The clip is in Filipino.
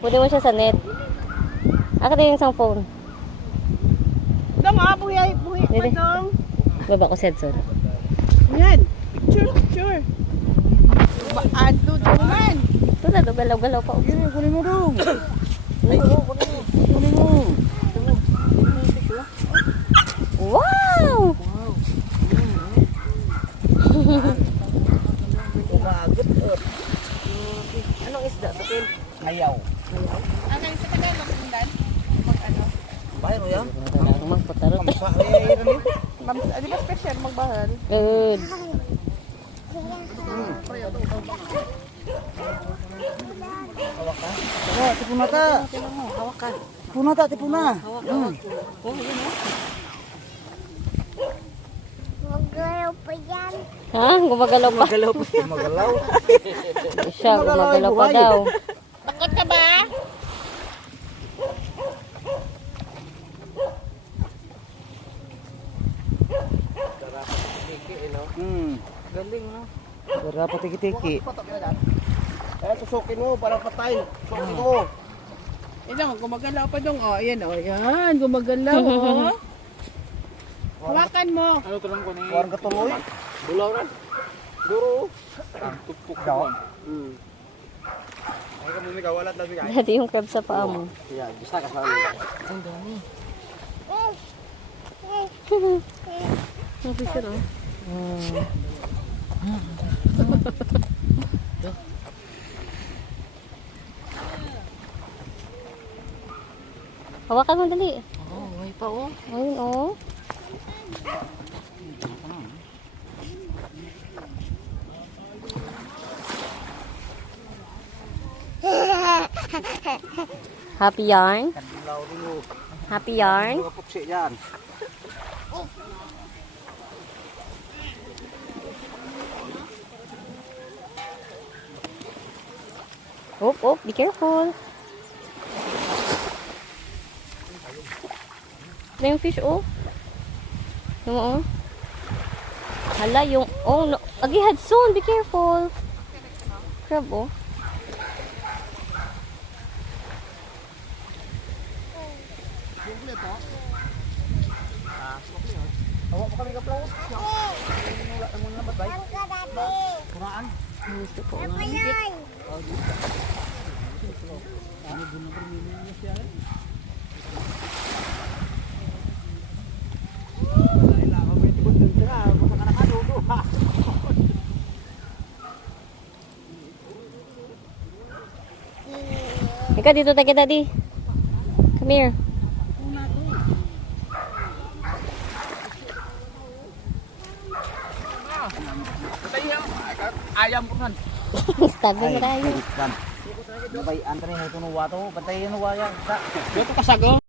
Pwede mo siya sa net. Ako din yung isang phone. Dong, buhay Dili. pa dong. Baba ko sensor. Yan. Picture. Add to man. Ito na, galaw-galaw pa. Kunin mo dong. Kunin mo. Wow! Umagot. Anong isda? Sapil? Ayaw. Ano yung sa Tagalog, Undan? Mag-ano? Bayan mo yan? Magpatarot. Di ba special magbahal? Good. Hawak ka? Oo, tipuna ka. Hawak ka. Tipuna ta, tipuna. Hawak, hawak. Oh, yun oh. Magalaw pa yan. Ha? Gumagalaw pa. Magalaw pa. Magalaw. Siya, gumagalaw pa daw. Takot ka ba? Galing no. Dara pa tiki-tiki. Tusukin mo para patay. Tusukin mo. Ito, gumagalaw pa dong. Oh, ayan, oh. Yan, gumagalaw, oh. Hawakan mo. Ano tanong ko ni? Warga tuloy. Bulaw na. Duro. Tupok daw. Ay ka muna kawalat na bigay. Dati yung crab sa paa mo. Yeah, bisa ka sa. Ang dami. Ang fisher oh. Hawakan mo dali. Oh, may pa, oh. Ayun oh. Happy yarn? Kadilaw din mo. Happy yarn? Mga puksi yan. Oh, be careful. Ito yung fish, oh. Yung, oh. Hala, yung, oh, no. Agihad soon, be careful. Crab, oh. Awak pa kami kaplaw. Kuraan. Gusto ko, oh. Ika, dito tayo daddy. Come here. Ayam po kan. Tabi mo tayo. Kan. Bay antri na ito no wato, pantay no waya. Dito kasago.